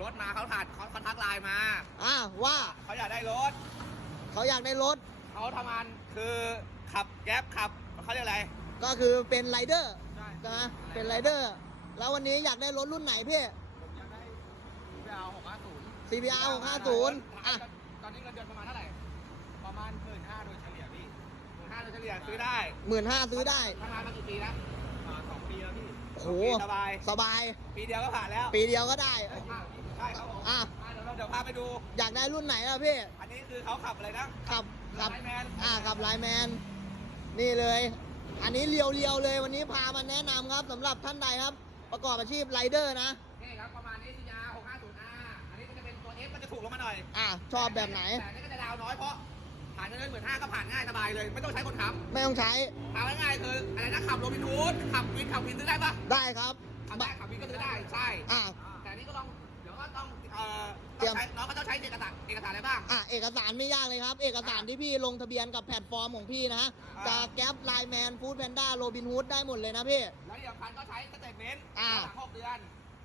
รถมาเขาถ่านเขาเขาทักไลน์มาอ่าว่าเขาอยากได้รถเขาอยากได้รถเขาทำงานคือขับแก๊ปขับเขาเรียกอะไร ก็คือเป็นไรเดอร์ใช่นะเป็นไรเดอร์แล้ววันนี้อยากได้รถรุ่นไหนพี่ผมอยากได้ดาวหกห้าศูนย์ CBR 650อะตอนนี้เงินเดือนประมาณเท่าไหร่ประมาณหมื่นห้าโดยเฉลี่ยพี่หมื่นห้าโดยเฉลี่ยซื้อได้หมื่นห้าซื้อได้ทำงานมากี่ปีแล้วอ่าสองปีแล้วพี่ โอ้โหสองปีสบาย สบาย ปีเดียวก็ผ่านแล้ว ปีเดียวก็ได้ ใช่ครับผมอะ อะเดี๋ยวเราเดี๋ยวพาไปดู อยากได้รุ่นไหนล่ะพี่ อันนี้คือเขาขับอะไรนะขับขับ ไลน์แมนอ่าขับไลน์แมน นี่เลย อันนี้เรียวๆเลยวันนี้พามาแนะนำครับสำหรับท่านใดครับ ประกอบอาชีพไรเดอร์นะ นี่ครับประมาณนี้สิยา 650R อันนี้ก็จะเป็นตัว F มันจะถูกลงมาหน่อยอะชอบแบบไหน แต่อันนี้ก็จะดาวน้อยเพราะผ่านเงินหมื่นห้าก็ผ่านง่ายสบายเลย ไม่ต้องใช้คนขับไม่ต้องใช้ เอาง่ายๆคืออะไรนะ ขับโรบินฮูดขับวินขับวินซื้อได้ปะได้ครับขับได้ขับวินก็ซื้อได้ใช่อะแต่อันนี้ก็ต้องเดี๋ยวก็ต้องเอ่อเตรีต้ยอมงใช้น้องก็ต้องใช้เอกสารเอกสารอะไรบ้างอะเอกสารไม่ยากเลยครับ เอกสารที่พี่ลงทะเบียนกับแพลตฟอร์มของพี่นะอ่าจะแก๊ปไลน์แมนฟู้ดแพนด้าโรบินฮูดได้หมดเลยนะพี่แล้วที่สำคัญก็ใช้สเตทเมนต์อ่าหลังหกเดือน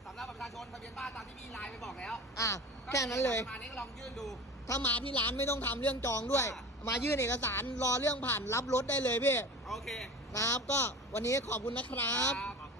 สำหรับบัตรประชาชนทะเบียนบ้านตามที่พี่ไลน์ไปบอกแล้วอะแค่นั้นเลยประมาณนี้ก็ลองยื่นดู ถ้ามาที่ร้านไม่ต้องทำเรื่องจองด้วย อ่มายื่นเอกสารรอเรื่องผ่านรับรถได้เลยพี่โอเคนะครับ ก็วันนี้ขอบคุณนะครับครับ